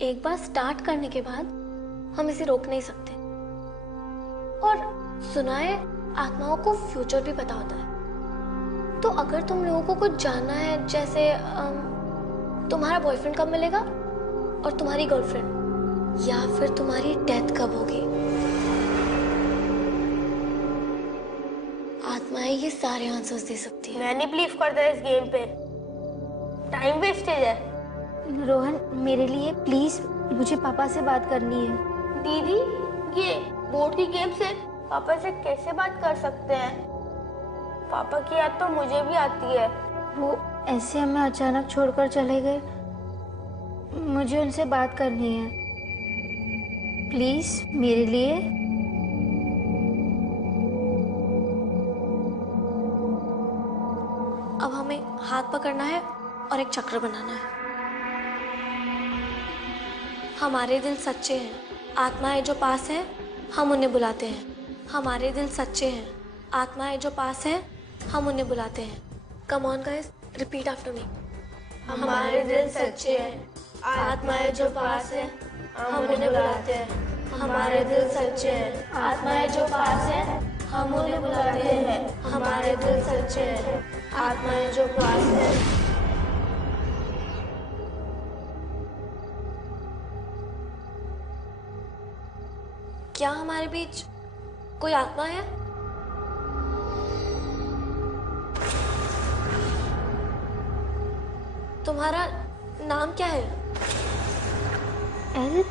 एक बार स्टार्ट करने के बाद हम इसे रोक नहीं सकते। और सुना है आत्माओं को फ्यूचर भी पता होता है। तो अगर तुम लोगों को कुछ जानना है, जैसे तुम्हारा बॉयफ्रेंड कब मिलेगा और तुम्हारी गर्लफ्रेंड, या फिर तुम्हारी डेथ कब होगी, आत्माएं ये सारे आंसर्स दे सकती है। मैं नहीं बिलीव करता इस गेम पे, टाइम वेस्टेज है। रोहन, मेरे लिए प्लीज, मुझे पापा से बात करनी है। दीदी, ये बोर्ड की गेम से पापा से कैसे बात कर सकते हैं? पापा की याद तो मुझे भी आती है। वो ऐसे हमें अचानक छोड़कर चले गए। मुझे उनसे बात करनी है, प्लीज मेरे लिए। अब हमें हाथ पकड़ना है और एक चक्र बनाना है। हमारे दिल सच्चे हैं, आत्माएं जो पास है हम उन्हें बुलाते हैं। हमारे दिल सच्चे हैं, आत्माएं जो पास है हम उन्हें बुलाते हैं। Come on guys, repeat after me. हमारे दिल सच्चे हैं, आत्माएं जो पास है हम उन्हें बुलाते हैं। हमारे दिल सच्चे हैं, आत्माएं जो पास है हम उन्हें बुलाते हैं। हमारे दिल सच्चे हैं, आत्माएं जो पास है। क्या हमारे बीच कोई आत्मा है? तुम्हारा नाम क्या है? एल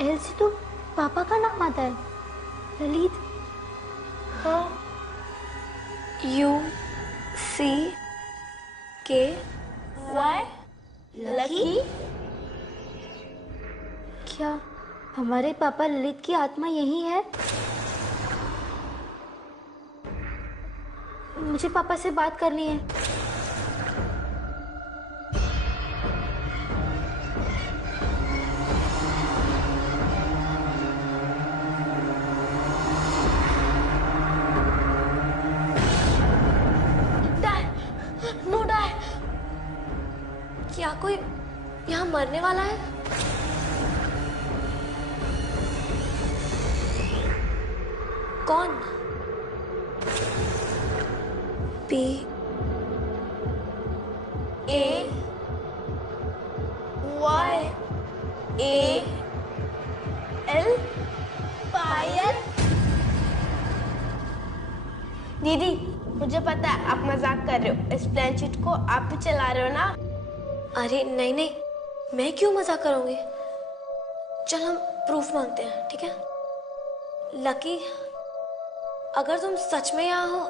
एल से तो पापा का नाम आता है, ललित। हाँ, UCK। Y lucky. क्या हमारे पापा ललित की आत्मा यही है? मुझे पापा से बात करनी है। No die. क्या कोई यहाँ मरने वाला है? कौन? PAL। पायल। दीदी, मुझे पता है आप मजाक कर रहे हो। इस प्लान शीट को आप भी चला रहे हो ना? अरे नहीं नहीं, मैं क्यों मजाक करूंगी। चल हम प्रूफ मांगते हैं, ठीक है? लकी, अगर तुम सच में यहाँ हो,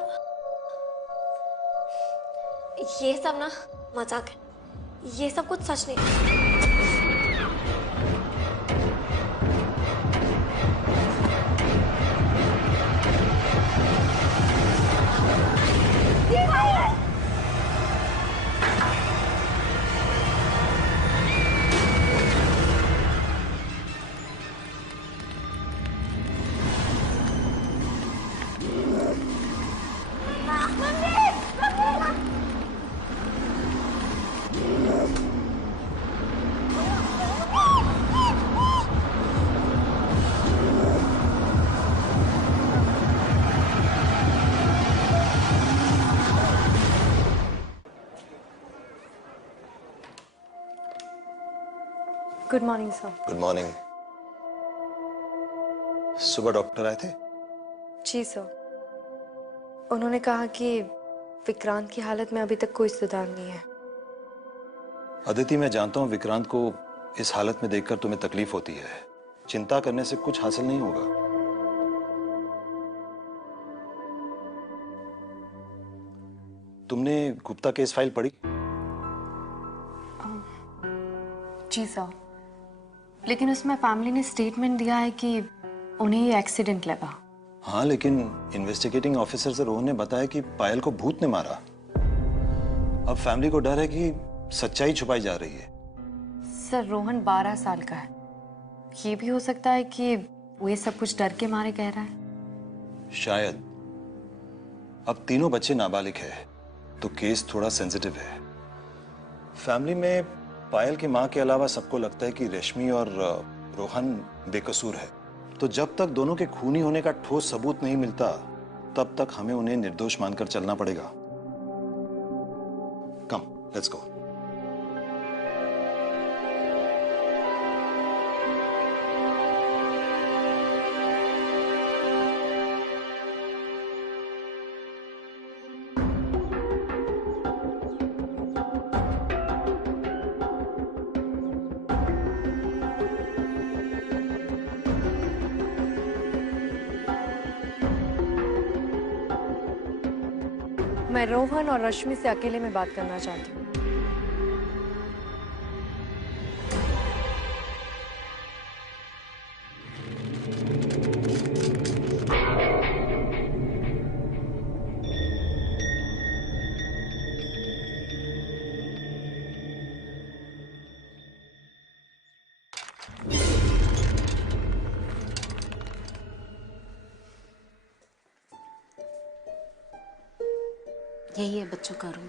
ये सब ना मजाक है, ये सब कुछ सच नहीं। Good morning sir. Good morning. सुबह डॉक्टर आए थे? जी सर, उन्होंने कहा कि विक्रांत की हालत में अभी तक कोई सुधार नहीं है। अदिति, मैं जानता हूं विक्रांत को इस हालत में देखकर तुम्हें तकलीफ होती है। चिंता करने से कुछ हासिल नहीं होगा। तुमने गुप्ता केस फाइल पढ़ी? जी सर, लेकिन उसमें फैमिली ने स्टेटमेंट दिया है कि उन्हें ये एक्सीडेंट लगा। हाँ, लेकिन इन्वेस्टिगेटिंग ऑफिसर से रोहन ने बताया कि पायल को भूत ने मारा। अब फैमिली को डर है कि सच्चाई छुपाई जा रही है। सर, रोहन 12 साल का है, ये भी हो सकता है कि वो ये सब कुछ डर के मारे कह रहा है। शायद। अब तीनों बच्चे नाबालिग हैं, तो केस थोड़ा सेंसिटिव है। फैमिली में पायल की माँ के अलावा सबको लगता है कि रश्मि और रोहन बेकसूर है। तो जब तक दोनों के खूनी होने का ठोस सबूत नहीं मिलता तब तक हमें उन्हें निर्दोष मानकर चलना पड़ेगा। कम, लेट्स गो। मैं रोहन और रश्मि से अकेले में बात करना चाहती हूँ। यही है बच्चों का रूम।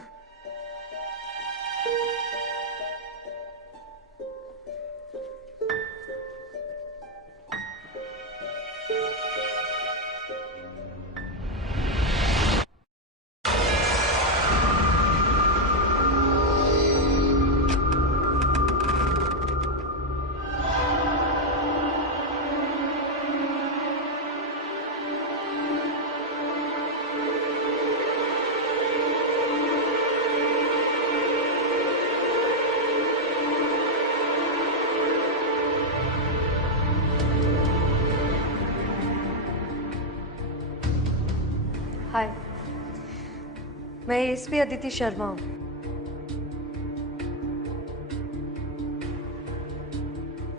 हाय, मैं एसपी अदिति शर्मा हूँ।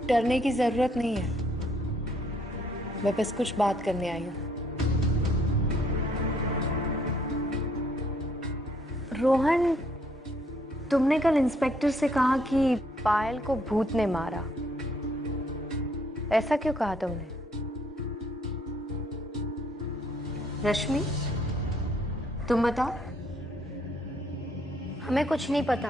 डरने की जरूरत नहीं है, मैं बस कुछ बात करने आई हूँ। रोहन, तुमने कल इंस्पेक्टर से कहा कि पायल को भूत ने मारा। ऐसा क्यों कहा तुमने? रश्मि, तुम बताओ। हमें कुछ नहीं पता।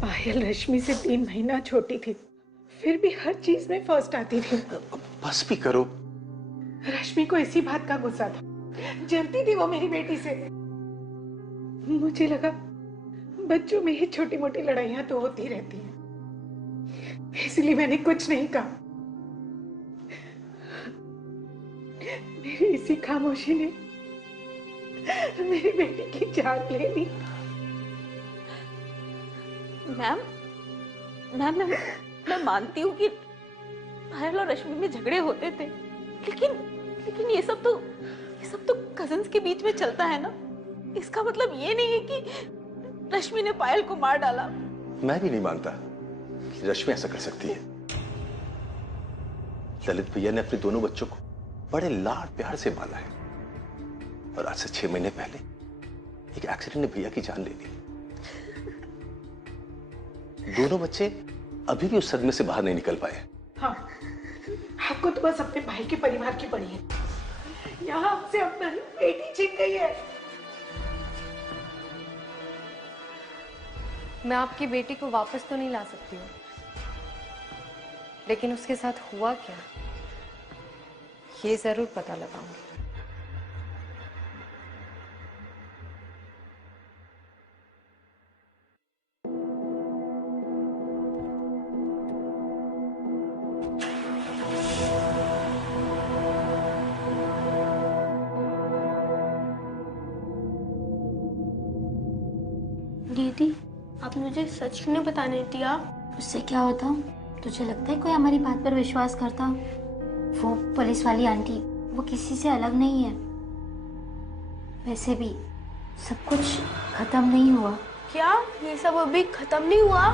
पायल रश्मि से 3 महीना छोटी थी, फिर भी हर चीज में फर्स्ट आती थी। बस भी करो। रश्मि को इसी बात का गुस्सा था, जलती थी वो मेरी बेटी से। मुझे लगा बच्चों में ही छोटी मोटी लड़ाइयां तो होती रहती हैं, इसलिए मैंने कुछ नहीं कहा। मेरी इसी खामोशी ने मेरी बेटी की जान ले ली। मैम मैं मानती हूँ कि पायल और रश्मि में झगड़े होते थे, लेकिन ये सब तो कजिन्स के बीच में चलता है ना। इसका मतलब ये नहीं है कि रश्मि ने पायल को मार डाला। मैं भी नहीं मानता कि रश्मि ऐसा कर सकती है। ललित भैया ने अपने दोनों बच्चों को बड़े लाड प्यार से पाला है, और आज से 6 महीने पहले एक एक्सीडेंट ने भैया की जान ले ली। दोनों बच्चे अभी भी उस सदमे से बाहर नहीं निकल पाए। हाँ, आपको तो बस अपने भाई के परिवार की पड़ी है। यहाँ हमसे अपना बेटी छीन गई है। मैं आपकी बेटी को वापस तो नहीं ला सकती हूँ, लेकिन उसके साथ हुआ क्या ये जरूर पता लगाऊंगी। दीदी, आपने मुझे सच क्यों नहीं बताने दिया? उससे क्या होता? तुझे लगता है कोई हमारी बात पर विश्वास करता? वो पुलिस वाली आंटी, वो किसी से अलग नहीं है। वैसे भी सब कुछ खत्म नहीं हुआ। क्या ये सब अभी खत्म नहीं हुआ?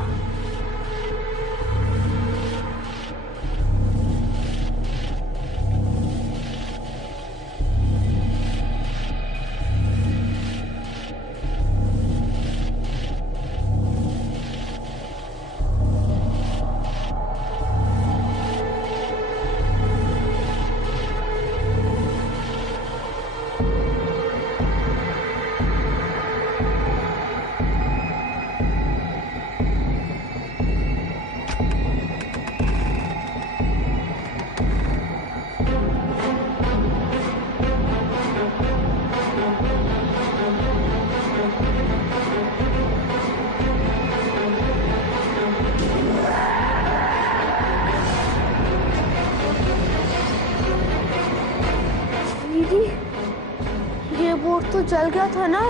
तो जल गया था ना?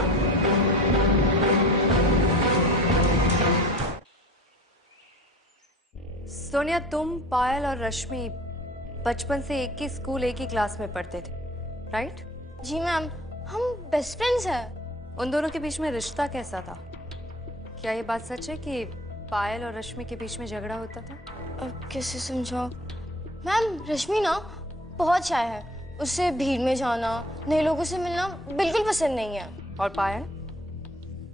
सोनिया, तुम, पायल और रश्मि बचपन से एक ही स्कूल, एक ही क्लास में पढ़ते थे, राइट? जी मैम, हम बेस्ट फ्रेंड्स हैं। उन दोनों के बीच में रिश्ता कैसा था? क्या ये बात सच है कि पायल और रश्मि के बीच में झगड़ा होता था? अब कैसे समझाओ? मैम, रश्मि ना बहुत शाय है। उसे भीड़ में जाना, नए लोगों से मिलना बिल्कुल पसंद नहीं है। और पायल?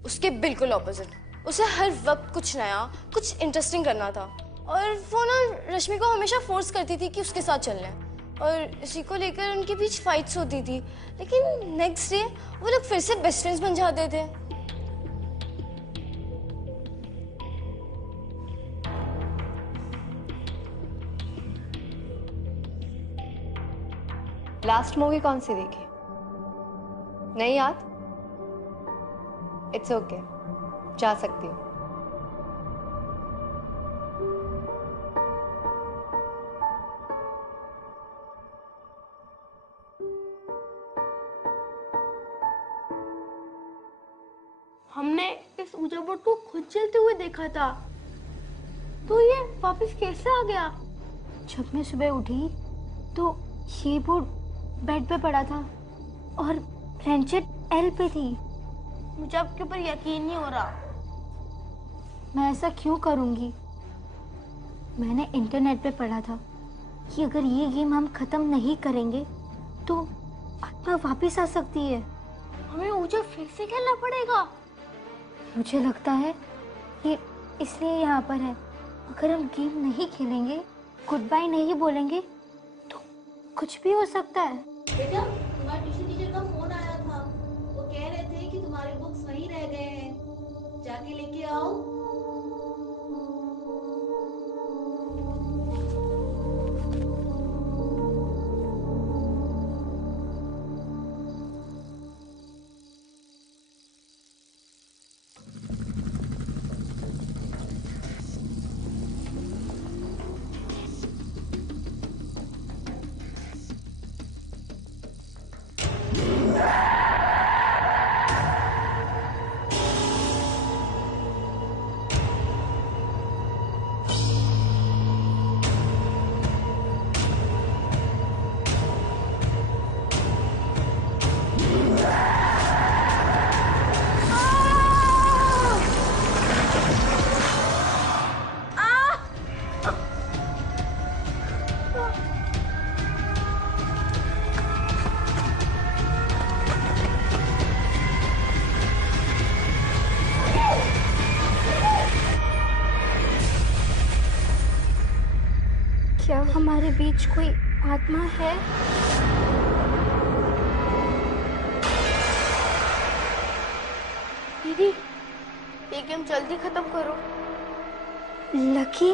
उसके बिल्कुल ऑपोजिट। उसे हर वक्त कुछ नया, कुछ इंटरेस्टिंग करना था। और वो ना रश्मि को हमेशा फोर्स करती थी कि उसके साथ चलने, और इसी को लेकर उनके बीच फाइट्स होती थी। लेकिन नेक्स्ट डे वो लोग फिर से बेस्ट फ्रेंड्स बन जाते थे। लास्ट मूवी कौन सी देखी? नहीं याद? इट्स ओके, जा सकती हूँ। हमने इस ऊर्जा बोर्ड को खुद चलते हुए देखा था, तो ये वापस कैसे आ गया? जब मैं सुबह उठी तो ये बोर्ड बेड पे पड़ा था और ब्लैंकेट एल पे थी। मुझे आपके ऊपर यकीन नहीं हो रहा। मैं ऐसा क्यों करूंगी? मैंने इंटरनेट पे पढ़ा था कि अगर ये गेम हम खत्म नहीं करेंगे तो आत्मा वापस आ सकती है। हमें ऊर्जा फिर से खेलना पड़ेगा। मुझे लगता है ये इसलिए यहाँ पर है। अगर हम गेम नहीं खेलेंगे, गुड बाय नहीं बोलेंगे, तो कुछ भी हो सकता है। बेटा, तुम्हारे ट्यूशन टीचर का फोन आया था। वो कह रहे थे कि तुम्हारे बुक्स वहीं रह गए हैं, जाके लेके आओ। क्या हमारे बीच कोई आत्मा है? दीदी, ये गेम जल्दी खत्म करो। लकी,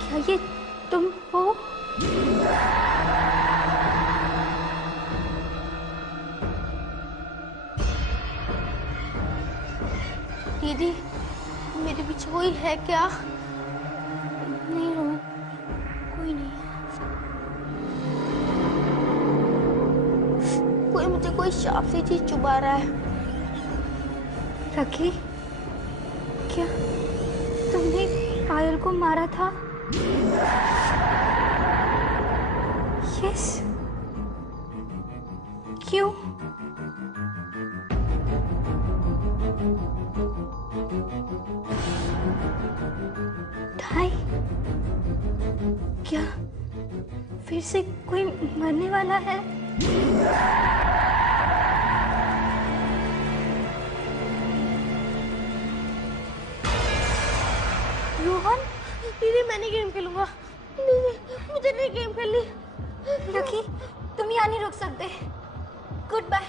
क्या ये तुम हो? दीदी, मेरे पीछे कोई है क्या? नहीं रोहन, कोई नहीं। कोई मुझे कोई शाप सी चीज चुभा रहा है। लकी, क्या तुमने पायल को मारा था? यस। क्यों? ढाई? क्या फिर से कोई मरने वाला है? रोहन, दीदी, मैं नहीं गेम खेलूंगा। दीदी, मुझे नहीं गेम खेलनी। लकी, तुम यहाँ नहीं रुक सकते। Goodbye.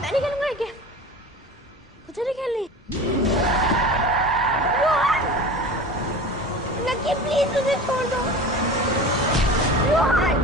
मैं नहीं खेलूंगा ये गेम। मुझे नहीं खेलनी। लकी, प्लीज मुझे छोड़ दो। रोहन!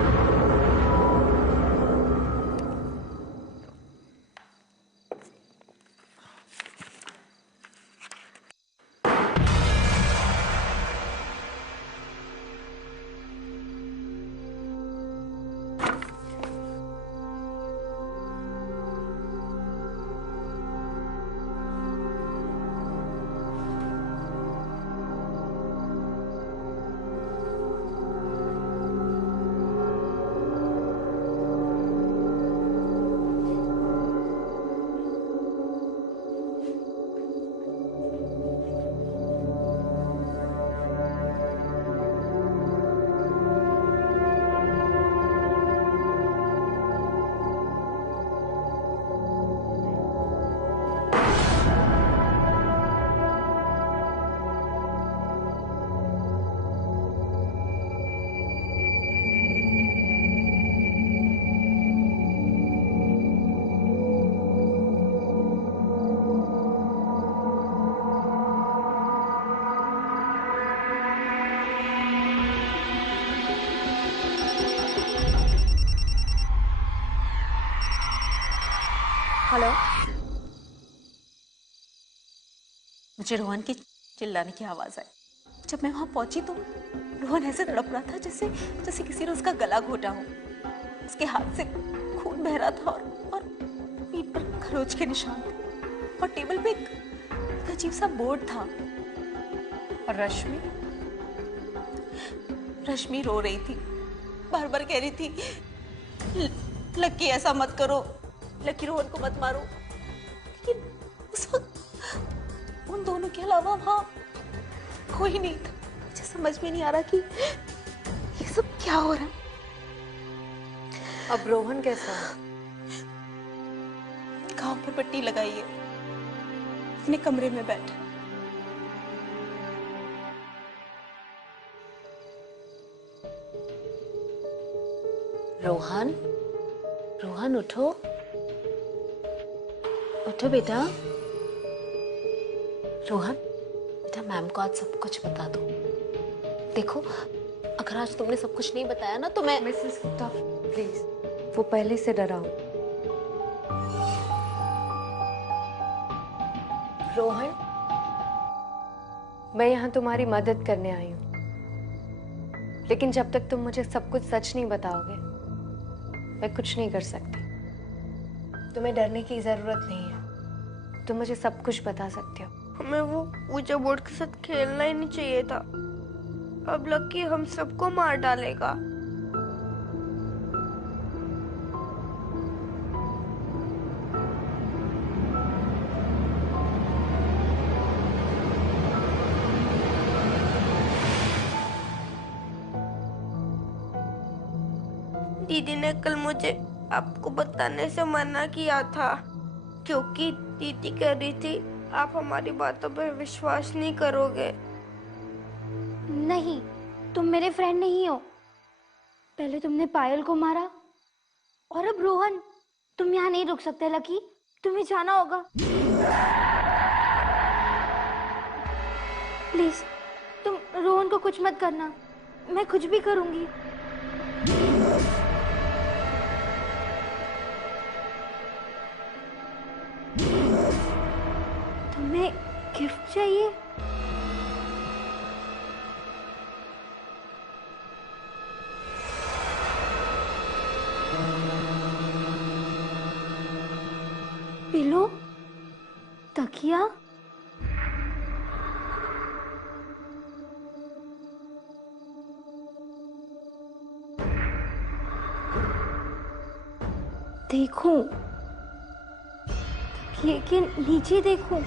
हेलो। मुझे रोहन की चिल्लाने की आवाज आई। जब मैं वहां पहुंची तो रोहन ऐसे तड़प रहा था जैसे जैसे किसी ने उसका गला घोटा हो। उसके हाथ से खून बह रहा था और पीठ पर खरोच के निशान थे और टेबल पे एक अजीब सा बोर्ड था। और रश्मि रो रही थी, बार बार कह रही थी लकी ऐसा मत करो, लकी रोहन को मत मारो। लेकिन उस वक्त उन दोनों के अलावा वहां कोई नहीं था। मुझे समझ में नहीं आ रहा कि ये सब क्या हो रहा है। अब रोहन कैसा है? घाव पर पट्टी लगाई है, अपने कमरे में बैठा। रोहन, रोहन उठो, उठो बेटा। रोहन बेटा, मैम को आज सब कुछ बता दो। देखो, अगर आज तुमने सब कुछ नहीं बताया ना तो मैं मिसेस गुप्ता प्लीज, वो पहले से डरा हूं। रोहन, मैं यहाँ तुम्हारी मदद करने आई हूँ, लेकिन जब तक तुम मुझे सब कुछ सच नहीं बताओगे मैं कुछ नहीं कर सकती। तुम्हें डरने की जरूरत नहीं है, तुम मुझे सब कुछ बता सकते हो। हमें वो ऊंचा बोर्ड के साथ खेलना ही नहीं चाहिए था। अब लकी हम सबको मार डालेगा। दीदी ने कल मुझे आपको बताने से मना किया था, क्योंकि दीदी कह रही थी आप हमारी बातों पर विश्वास नहीं करोगे। नहीं, तुम मेरे फ्रेंड नहीं हो। पहले तुमने पायल को मारा और अब रोहन। तुम यहाँ नहीं रुक सकते लकी, तुम्हें जाना होगा। प्लीज तुम रोहन को कुछ मत करना, मैं कुछ भी करूंगी। तुम्हें गिफ्ट चाहिए? पिलो, तकिया, देखो तकिए के नीचे देखो।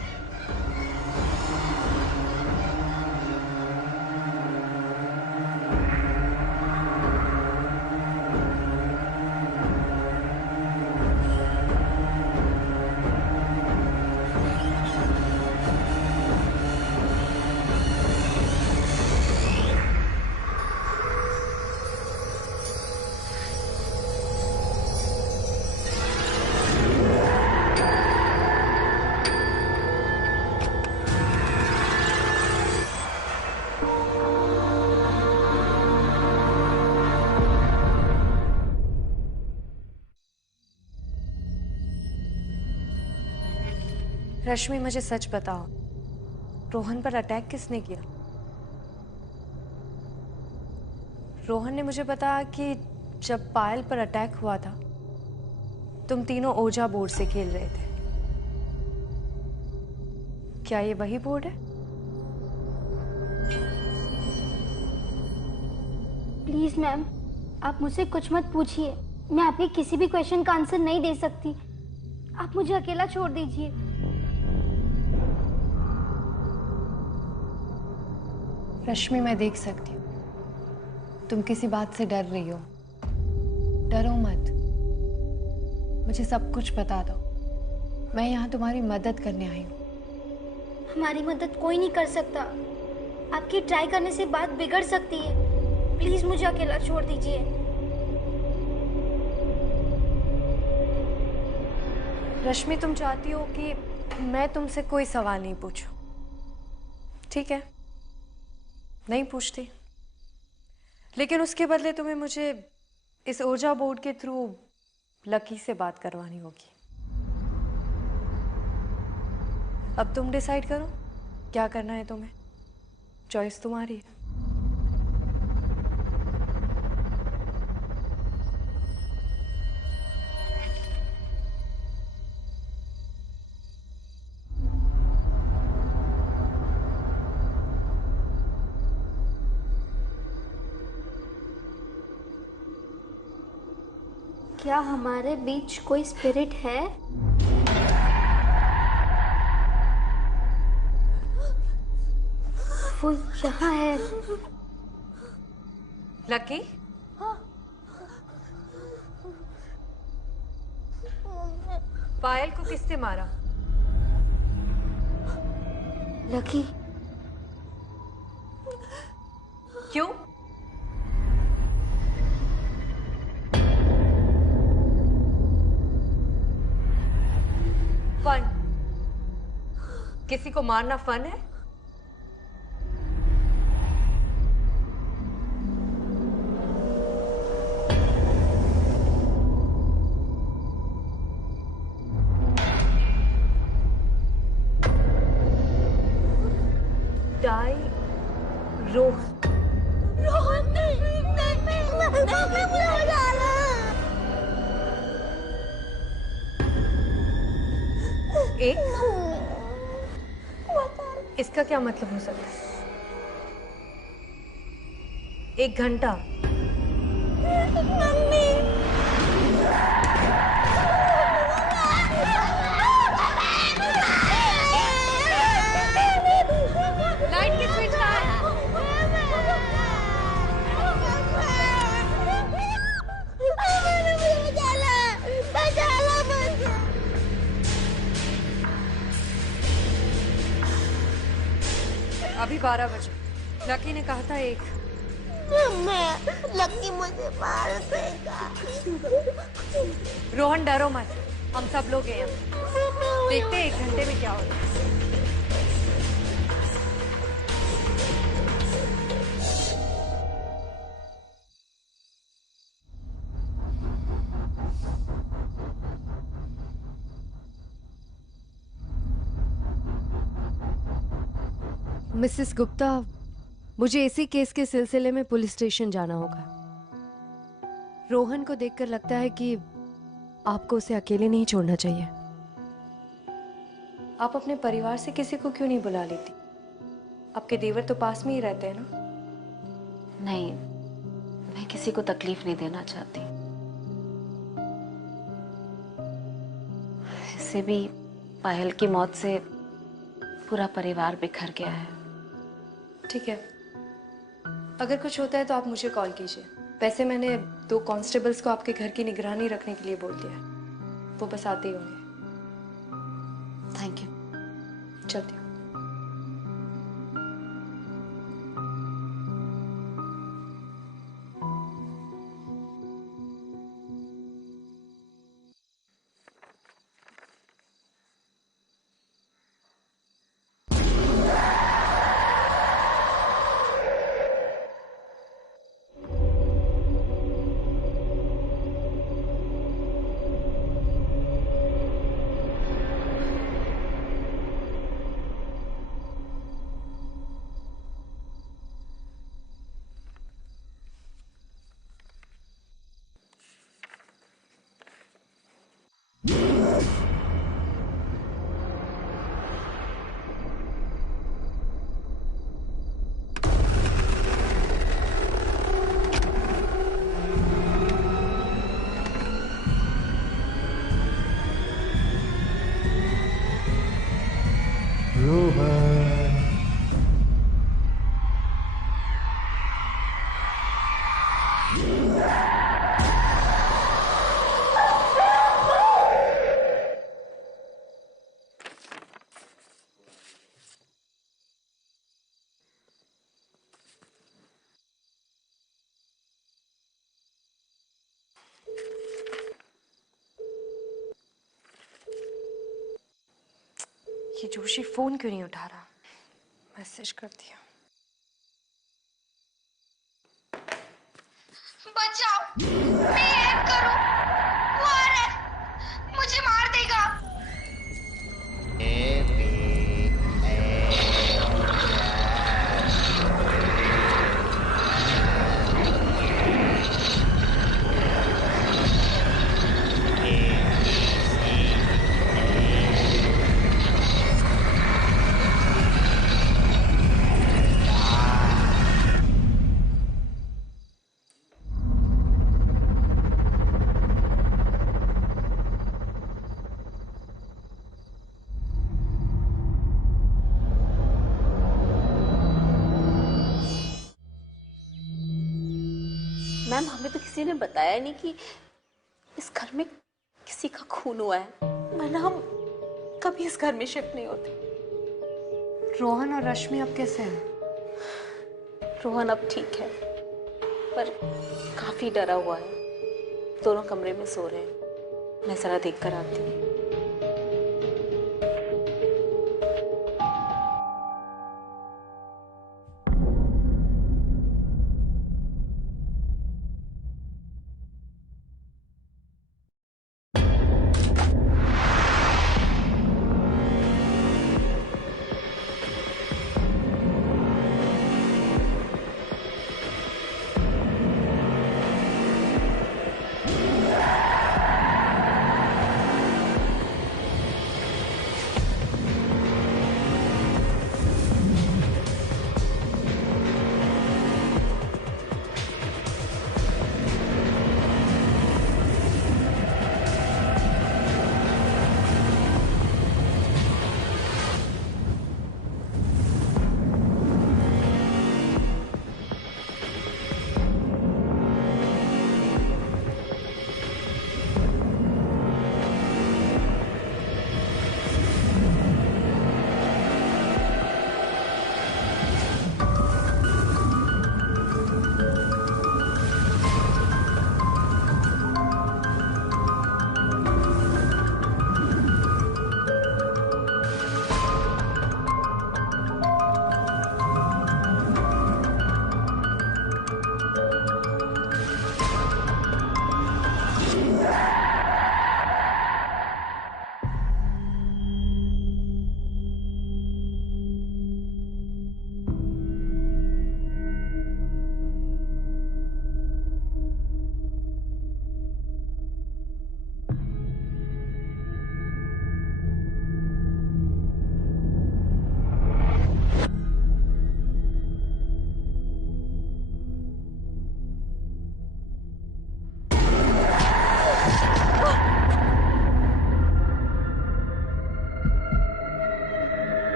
रश्मि, मुझे सच बताओ, रोहन पर अटैक किसने किया? रोहन ने मुझे बताया कि जब पायल पर अटैक हुआ था तुम तीनों ओजा बोर्ड से खेल रहे थे। क्या ये वही बोर्ड है? प्लीज मैम, आप मुझसे कुछ मत पूछिए। मैं आपके किसी भी क्वेश्चन का आंसर नहीं दे सकती। आप मुझे अकेला छोड़ दीजिए। रश्मि, मैं देख सकती हूँ तुम किसी बात से डर रही हो। डरो मत, मुझे सब कुछ बता दो। मैं यहाँ तुम्हारी मदद करने आई हूँ। हमारी मदद कोई नहीं कर सकता। आपकी ट्राई करने से बात बिगड़ सकती है। प्लीज मुझे अकेला छोड़ दीजिए। रश्मि, तुम चाहती हो कि मैं तुमसे कोई सवाल नहीं पूछूं, ठीक है? नहीं पूछती, लेकिन उसके बदले तुम्हें मुझे इस ओजा बोर्ड के थ्रू लकी से बात करवानी होगी। अब तुम डिसाइड करो क्या करना है तुम्हें। चॉइस तुम्हारी है। क्या हमारे बीच कोई स्पिरिट है? वो यहाँ है। लकी, पायल को किसने मारा? लकी, क्यों? फन? किसी को मारना फन है? डाई रोहन एक इसका क्या मतलब हो सकता है? 1 घंटा? लाइट की स्विच कहाँ है? अभी 12 बजे। लकी ने कहा था 1। लकी मुझे मार देगा। रोहन डरो मत, हम सब लोग हैं यहाँ। देखते हैं 1 घंटे में क्या होता है। मिसेस गुप्ता, मुझे इसी केस के सिलसिले में पुलिस स्टेशन जाना होगा। रोहन को देखकर लगता है कि आपको उसे अकेले नहीं छोड़ना चाहिए। आप अपने परिवार से किसी को क्यों नहीं बुला लेती? आपके देवर तो पास में ही रहते हैं ना? नहीं, मैं किसी को तकलीफ नहीं देना चाहती। इससे भी पायल की मौत से पूरा परिवार बिखर गया है। ठीक है, अगर कुछ होता है तो आप मुझे कॉल कीजिए। वैसे मैंने 2 कांस्टेबल्स को आपके घर की निगरानी रखने के लिए बोल दिया है। वो बस आते ही होंगे। Thank you. चलती हूँ। ये जोशी फोन क्यों नहीं उठा रहा? मैसेज कर दिया। बचाओ, मैं हेल्प करूं। वो आ रहा है, मुझे मार देगा। मैम हमें तो किसी ने बताया नहीं कि इस घर में किसी का खून हुआ है, वरना हम कभी इस घर में शिफ्ट नहीं होते। रोहन और रश्मि अब कैसे हैं? रोहन अब ठीक है, पर काफी डरा हुआ है। दोनों कमरे में सो रहे हैं। मैं जरा देख कर आती हूँ।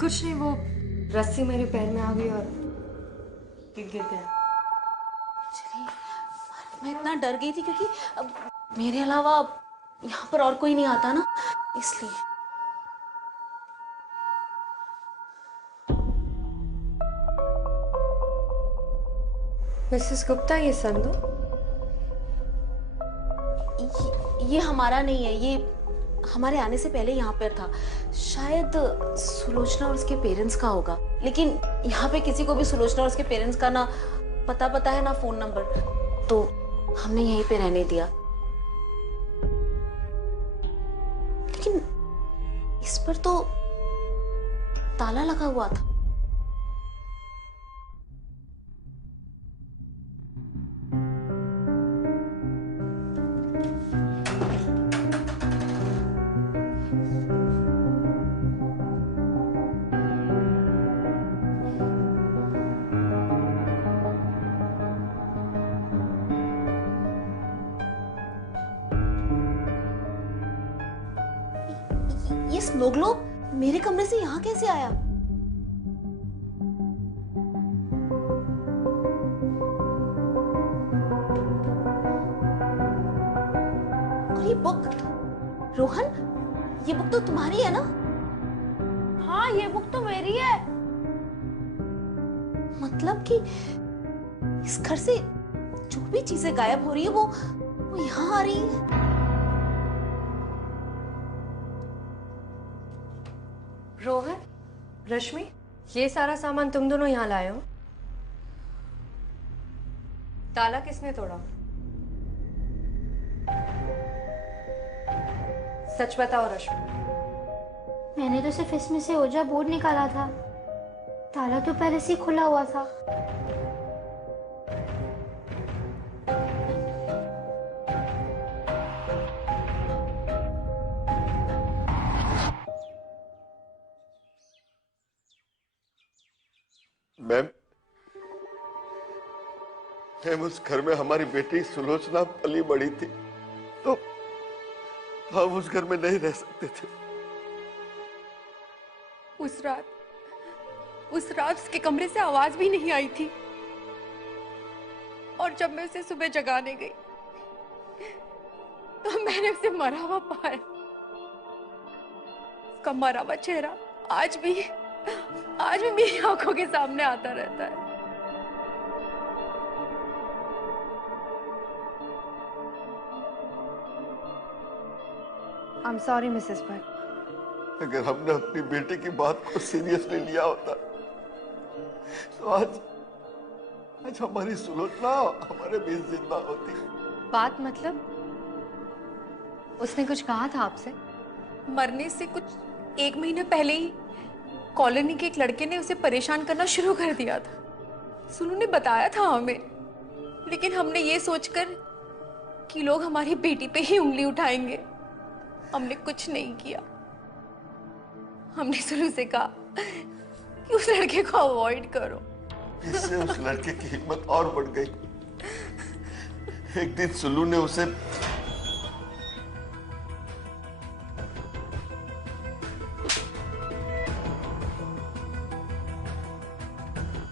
कुछ नहीं, वो रस्सी मेरे पैर में आ गई और गिर गया। मैं इतना डर गई थी क्योंकि अब मेरे अलावा यहाँ पर और कोई नहीं आता ना, इसलिए। मिसेस गुप्ता, ये संदूक ये हमारा नहीं है, ये हमारे आने से पहले यहाँ पर था। शायद सुलोचना और उसके पेरेंट्स का होगा, लेकिन यहाँ पे किसी को भी सुलोचना और उसके पेरेंट्स का ना पता है ना फोन नंबर, तो हमने यहीं पे रहने दिया। लेकिन इस पर तो ताला लगा हुआ था। ये स्नो ग्लोब मेरे कमरे से यहाँ कैसे आया? और ये बुक, रोहन, ये बुक तो तुम्हारी है ना? हाँ, ये बुक तो मेरी है। मतलब कि इस घर से जो भी चीजें गायब हो रही है वो यहाँ आ रही है। रोहन, रश्मि, ये सारा सामान तुम दोनों यहाँ लाए हो? ताला किसने तोड़ा? सच बताओ रश्मि। मैंने तो सिर्फ इसमें से ओजा बोर्ड निकाला था, ताला तो पहले से ही खुला हुआ था। टाइम उस घर में हमारी बेटी सुलोचना पली बड़ी थी तो हम उस घर में नहीं रह सकते थे। उस रात उसके कमरे से आवाज भी नहीं आई थी, और जब मैं उसे सुबह जगाने गई तो मैंने उसे मरा हुआ पाया। उसका मरा हुआ चेहरा आज भी मेरी आंखों के सामने आता रहता है। I'm sorry, Mrs. Bhatt. अगर हमने अपनी बेटी की बात को सीरियसली लिया होता तो आज हमारी सुलोचना हमारे बीच जिंदा होती। बात मतलब? उसने कुछ कहा था आपसे? मरने से कुछ 1 महीने पहले ही कॉलोनी के एक लड़के ने उसे परेशान करना शुरू कर दिया था। सुनू ने बताया था हमें, लेकिन हमने ये सोचकर कि लोग हमारी बेटी पे ही उंगली उठाएंगे, हमने कुछ नहीं किया। हमने सुनू से कहा कि उस लड़के को अवॉइड करो। इससे उस लड़के की हिम्मत और बढ़ गई। एक दिन सुल्लू ने उसे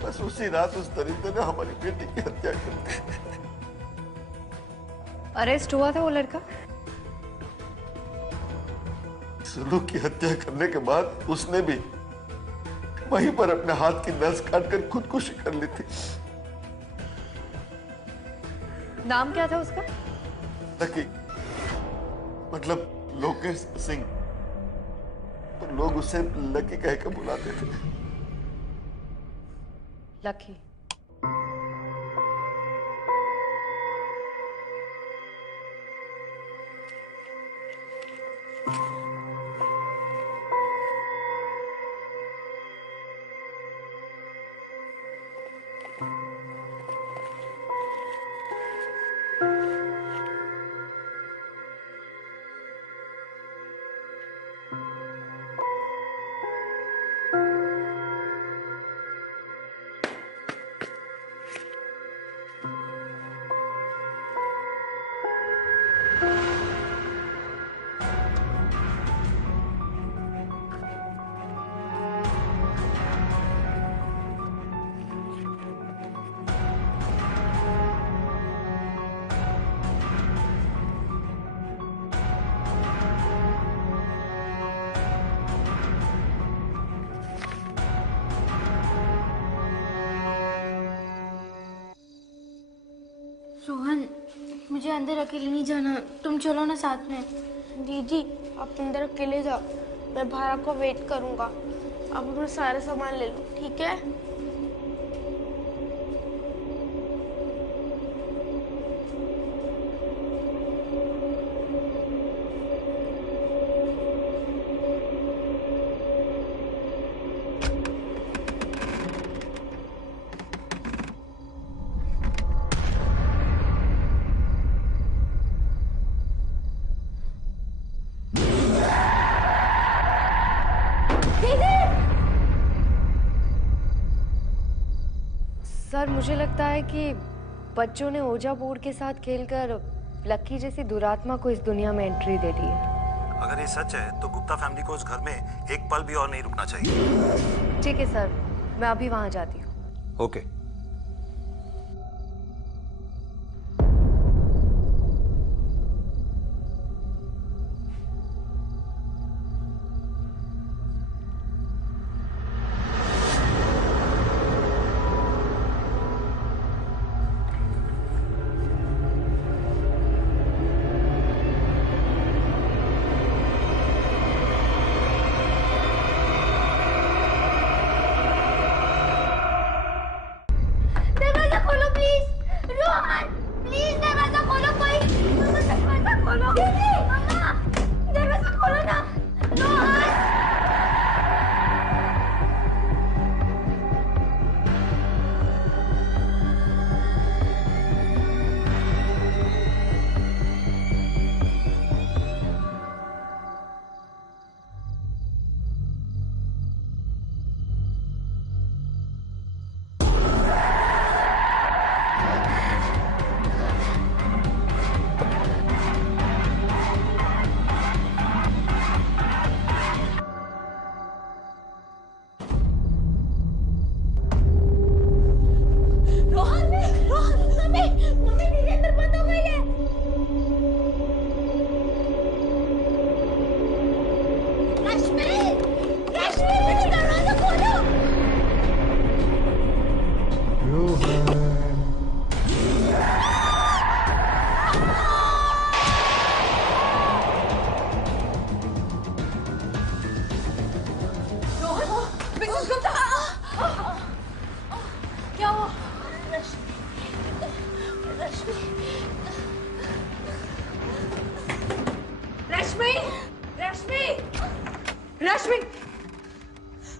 बस उसी रात उस दरिंदे ने हमारी बेटी की हत्या कर दी। अरेस्ट हुआ था वो लड़का? सुल्लू की हत्या करने के बाद उसने भी वहीं पर अपने हाथ की नस काटकर खुदकुशी कर ली थी। नाम क्या था उसका? लकी, मतलब लोकेश सिंह, तो लोग उसे लकी कह के बुलाते थे। लकी। रोहन, मुझे अंदर अकेले नहीं जाना, तुम चलो ना साथ में। दीदी आप अंदर अकेले जाओ, मैं बाहर आपको वेट करूंगा। आप अपना सारा सामान ले लो, ठीक है? सर, मुझे लगता है कि बच्चों ने ओजा बोर्ड के साथ खेलकर लकी जैसी दुरात्मा को इस दुनिया में एंट्री दे दी है। अगर ये सच है तो गुप्ता फैमिली को उस घर में एक पल भी और नहीं रुकना चाहिए। ठीक है सर, मैं अभी वहां जाती हूँ। ओके। क्या हुआ? रश्मि, रश्मि, रश्मि,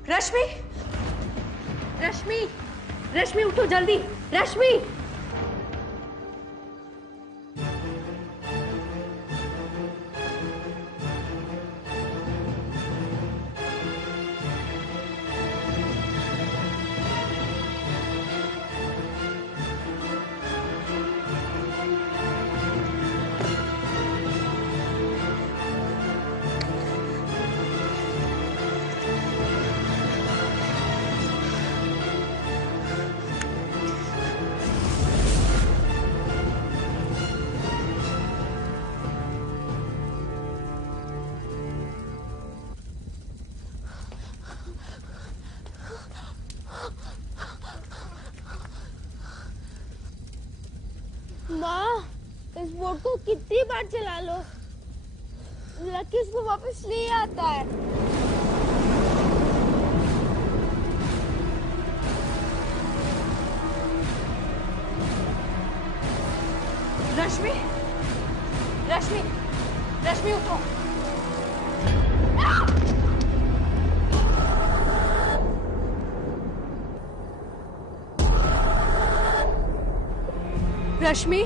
रश्मि, रश्मि, रश्मि उठो जल्दी, रश्मि। माँ, इस बोट को कितनी बार चला लो, लकी इसको वापस नहीं आता है। रश्मि, रश्मि, रश्मि उठो। रश्मि,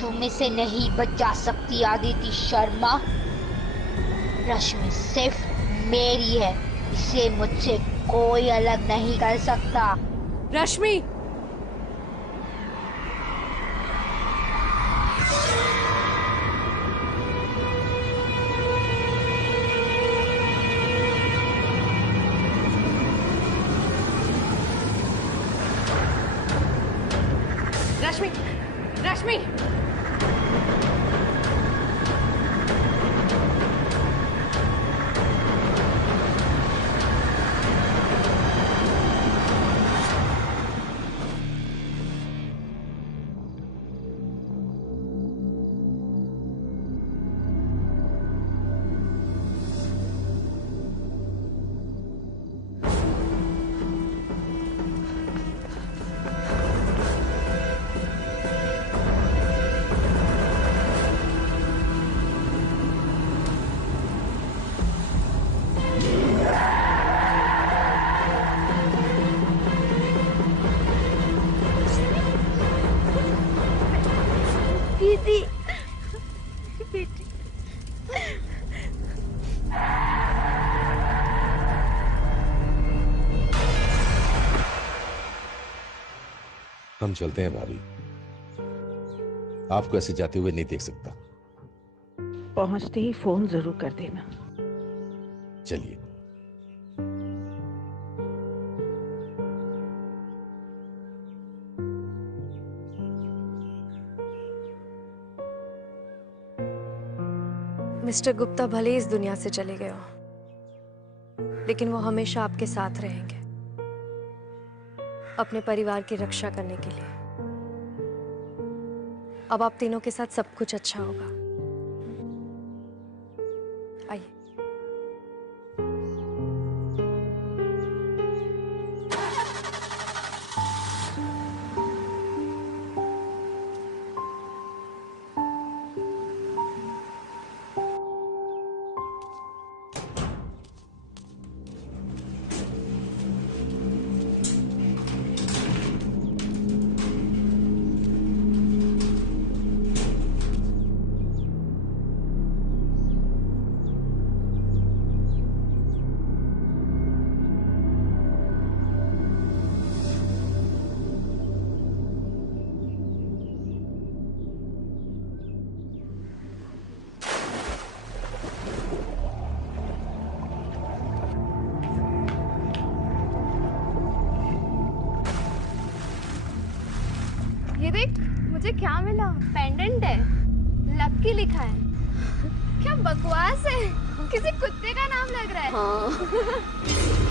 तुम इसे नहीं बचा सकती आदिति शर्मा। रश्मि सिर्फ मेरी है, इसे मुझसे कोई अलग नहीं कर सकता। रश्मि, रश्मि, रश्मि, दीदी, हम चलते हैं भाभी, आपको ऐसे जाते हुए नहीं देख सकता। पहुंचते ही फोन जरूर कर देना। चलिए। मिस्टर गुप्ता भले इस दुनिया से चले गए हो, लेकिन वो हमेशा आपके साथ रहेंगे, अपने परिवार की रक्षा करने के लिए। अब आप तीनों के साथ सब कुछ अच्छा होगा। आइए। ये देख, मुझे क्या मिला? पेंडेंट है, लकी लिखा है। क्या बकवास है, किसी कुत्ते का नाम लग रहा है। हाँ।